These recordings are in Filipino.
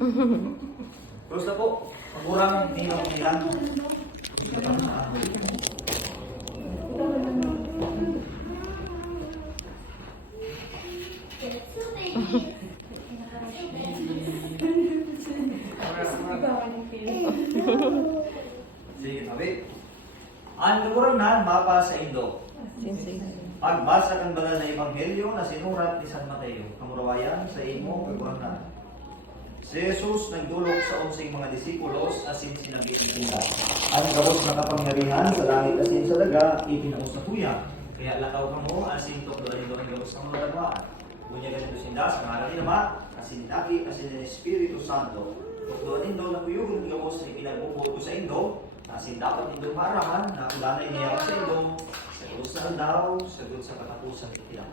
Terus na po, magurang ninong ilan. Sige, tabi. Ang nagurang na, mapa sa Indo. Pagbasa kang banal na ebanghelyo na sinurat ni San Mateo, kamurawayan sa imo kagurang na. Si Jesus nagdulog sa 11 mga disipulos asin sinabi nila, ang gabos na kapangyarihan sa langit asin sa daga, ipinaus na kuya. Kaya lakaw ka mo, asin tukloan ito ang gabos ng mga dagwaan. Bunya ganito sinda, sa ngalan ni Ama, asin Aki, asin ng Espiritu Santo. Tukloan ito na kuyugon ng gabos na ipinagbubuo ko sa Indo, asin dapat ito maarahan, na kulanay niya sa Indo, sa kulusal daw, sagot sa katapusan itiyak.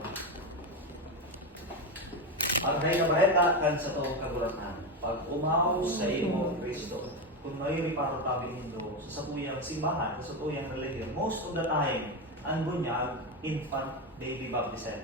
Ang hay na mareta kan sa toong kaguratan, pag umahaw sa imo, Kristo, kung may para tabi nindo sa satuyang simbahan, sa satuyang religion, most of the time, ang bunyag, infant baby baptism.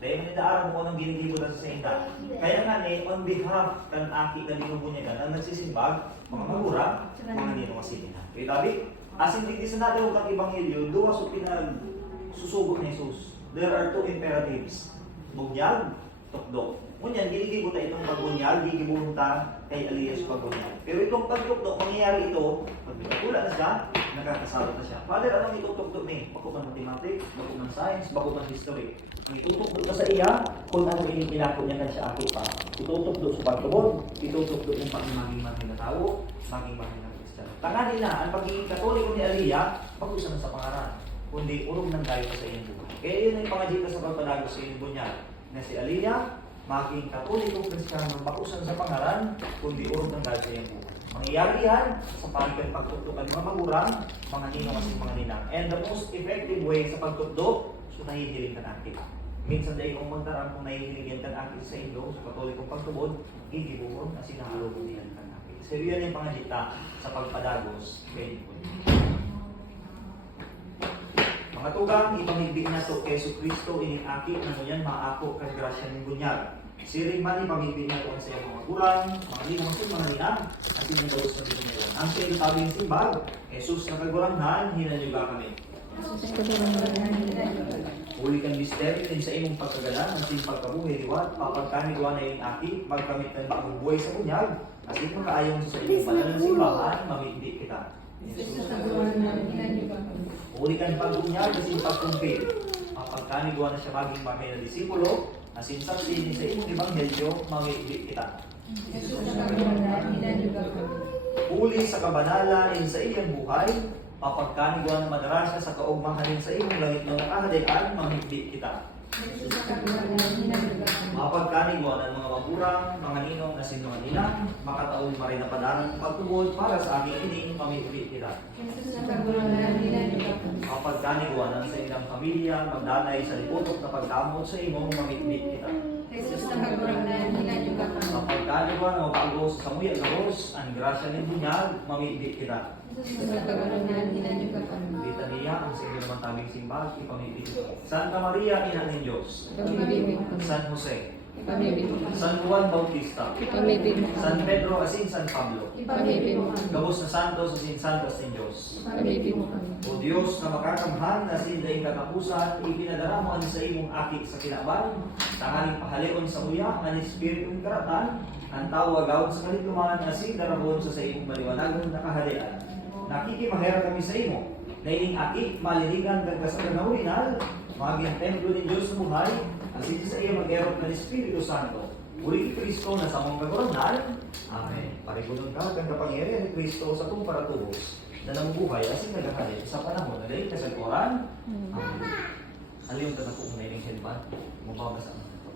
Dahil manidaaran mo ng ginigibutan sa inda. Kaya nga ni, on behalf kan aki na binubunyagan, ang nagsisimbag, mga magura, mga nino masigina. Okay, tabi? Asin hindi sa natin ang ebanghelyo, duwa so pinagsusugot ni Jesus. There are two imperatives. Bunyag, tukdo. Ngunyan, ginigibutan itong pagbunyag, gigibutan kay Elias pagbunyag. Pero itong pagtukdo, mangyayari ito, pag pinakula na siya, nakakasalo na siya. Father, anong itutukdo ni? Bako man mathematics, bako man science, bako man history. Ang itutukdo ka sa iya, kung ano inilako niya kan siya ako pa. Itutukdo sa pagtubod, itutukdo yung maging na tao, maging na Kristiyan. Tanganin na, ang pagiging katoliko ni Elia, pag-usan sa pangaran. Kundi urong nang dayo sa iyong buhay. Kaya yun ang pangajita sa pagpadago sa iyong bunyag. Na si Elia, maging katoliko Kristiyano, pag-usan sa pangaran, kundi urong nang dayo sa iyong buhay. Mangyayari yan sa pagiging pagtukdukan mga magurang, mga ninong at mga ninang. And the most effective way sa pagtukdo, so nahihiling ka natin. Minsan dahil kung magdarang kung nahihiling ka natin sa Indo, sa katolikong pagtubod, hindi buon na sinahalogon niyan ka natin. So yun yung pangajita sa pagpadagos. Okay. Mga tugang, ipamigbi na to kay Kristo iningaki na yan maako kay grasya ng bunyag. Siring man ipamigbi na to sa mga magulang, mga limang mga ninang, at yung dalos na dito nila. Ang sa iyo tabing simbag, Jesus na kaguranghan, hinanyuga kami. Uli kang misteryo din sa imong pagkagalan, ang siyang pagkabuhay liwat, papagkani gawa na yung aki, magkamit ng bagong buhay sa bunyag, at yung makaayon sa imong banal ng simbahan, mamindi kita. Uli kang pagbunyag, at siyang pagkumpil, papagkani gawa na siya maging mamay na disipulo, asin saksi sa imong ebanghelyo, mamindi kita. Uli sa kabanalan sa iyang buhay, papagkanigwa ng madarasya sa kaugmahanin sa iyong langit na nakahalian, mamigdi kita. Mapagkanigwa ng mga magurang, mga ninong na mga ninang, makataon marin na padarang pagtubod para sa aming ining, mamigdi kita. Mapagkanigwa ng sa ilang pamilya, magdanay sa liputok na pagdamot sa imong, mamigdi kita. Mapagkanigwa ng mapagos sa muya gabos, ang grasya ng bunyag, mamigdi kita. Litania ang sige naman tabing simbag, ipamibig. Santa Maria, Ina ng Diyos. San Jose. San Juan Bautista. San Pedro asin San Pablo. Gabos na Santos asin Santos ng Diyos. O Diyos na makakamhan na sindaing katapusan, ipinadala mo sa imong aki sa kinaban, tangaling pahalion sa uya, ang Espiritu ng karatan, ang tawag out sa kalituman na sindarabon sa imong maliwanagon na kahalian. Nakikimahera kami sa imo, na ining aki, maliligan kang kasaganaw rinal, maging templo ng Diyos sa buhay, asin sa iyo mag-erot ng Espiritu Santo. Uli Kristo na sa mong kaguranan. Amen. Parigunong ka kang kapangyarihan ni Kristo sa itong paratubos na namubuhay asin naghahalin sa panahon na dahil kasagpuran. Amen. Aliyon ka na po muna yung headband. Mababasa mo na ito.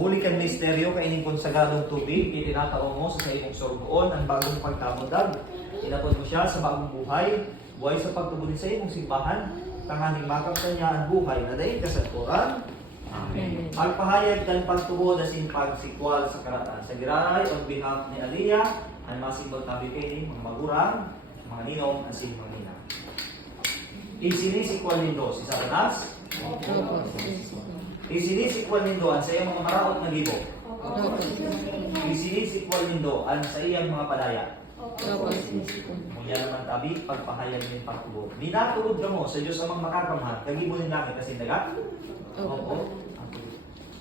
Huli kang misteryo kaining konsagadong tubig, itinataong mo sa imong sorgoon ang bagong pagkamundag. Inapod mo siya sa bagong buhay, buhay sa pagtubulin sa imong simbahan, tanganing makapta niya ang buhay na dahil kasagpuran. Amen. Magpahayag kang pagtubod na pagsikwal sa karatan. Sa giray, on behalf ni Aliyah, ang masimbol tabi kayo mga magurang, mga ninong, ang sin mga nina. Isinisikwal nindo si Satanas, Opo. isinisikwal nindo ang sa iyang mga maraot na gibo, Opo. isinisikwal nindo ang sa iyang mga palaya. Opo. Mula naman tabi, pagpahayag ng pagtubod. Minatuod ka mo sa Diyos amang makakamhat, kagibo ng langit kasi dagat? Opo.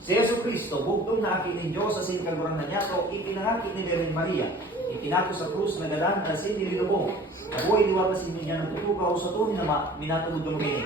Si Yesu Cristo, bugtong na akin ng Diyos sa sinkagurang na niya, so ipinangakit ni Virgen Maria, ipinato sa krus na gadan na sin nililubong. Nabuhay liwat na sin niya ng tutugaw sa tunin na minatugod ng mini.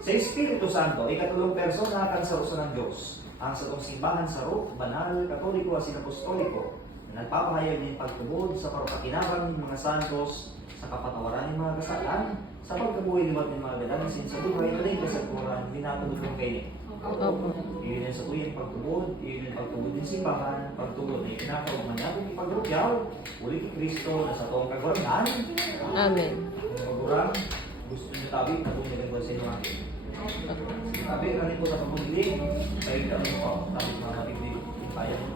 Sa Espiritu Santo, ikatulong persona kan sa uso ng Diyos. Ang sa itong simbahan sa Rome, banal, katoliko at sinapostoliko, na nagpapahayag ng pagtubod sa parupakinabang ng mga santos, sa kapatawaran ng mga kasalan, sa pagkabuhay liwat ng mga gadan, sin sa buhay na rin kasagpuran, minatugod ng kainin. Opo. Iyon ang sa tuyang pagtubod, iyon ang pagtubod ng simbahan, pagtubod na ikinakaw manyagang ipagrupyaw, uli kay Kristo na sa toong kagwaran. Amen. Pagurang, gusto niyo tabi, natong nilagwan sa inyo akin. Tabi, kanin ko na pagbulig, kayo kami po, tapos mga mapiglig, kaya mo.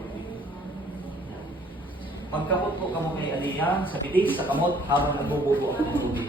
Magkamot po kamo kay Aliyah sa pitik, sa kamot, habang nagbububo ang tubig.